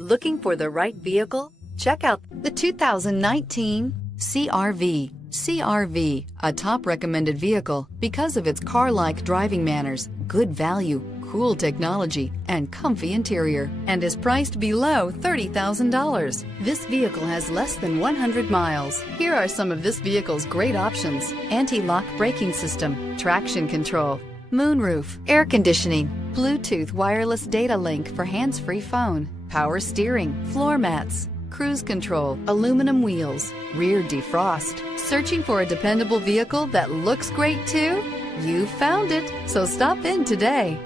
Looking for the right vehicle? Check out the 2019 CR-V. CR-V, a top recommended vehicle because of its car-like driving manners, good value, cool technology, and comfy interior, and is priced below $30,000. This vehicle has less than 100 miles. Here are some of this vehicle's great options: anti-lock braking system, traction control, moonroof, air conditioning, Bluetooth wireless data link for hands-free phone, power steering, floor mats, cruise control, aluminum wheels, rear defrost. Searching for a dependable vehicle that looks great too? You found it, so stop in today.